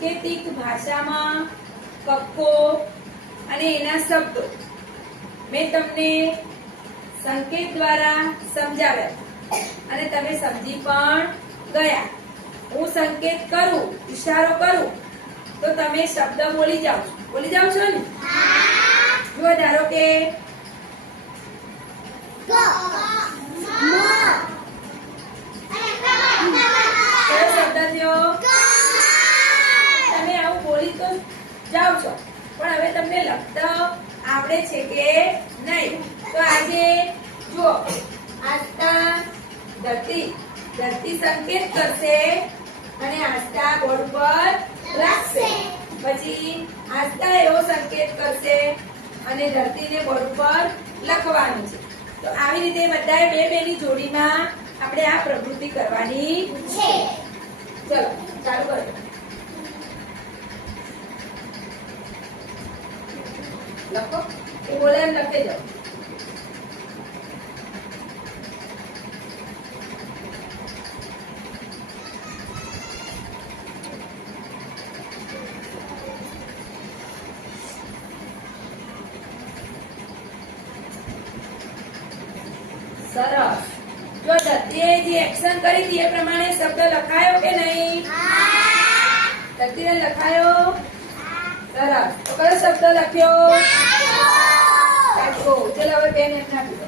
સાંકેતિક ભાષામાં કક્કો અને એના શબ્દો મેં તમને સંકેત દ્વારા સમજાવ્યા અને તમે સમજી પણ ગયા. હું સંકેત કરું, ઈશારો કરું તો તમે શબ્દ બોલી જાઓ છો ને? જો ધારો કે કયો શબ્દ થયો? તમે આવું બોલી તો જાઓ છો, પણ હવે તમને લખતા આવડે છે કે નહીં? તો આજે જુઓ, આસ્થા ધરતી સંકેત કરશે અને આસ્થા બોર્ડ પર રાખશે. પછી આસ્થા એવો સંકેત કરશે અને ધરતીને બોર્ડ પર લખવાનું છે. તો આવી રીતે બધાએ બે ની જોડીમાં આપણે આ પ્રવૃત્તિ કરવાની છે. ચલો ચાલુ કરો. લખો, એ બોલે એમ લખી જાઓ. સરસ. જો ધરતીએ જે એક્શન કરી હતી એ પ્રમાણે શબ્દ લખાયો કે નહીં? ધરતીને લખાયો? સરસ. તો કયો શબ્દ લખ્યો? કાચકો. ચલો હવે પેન એમ નાખી દો.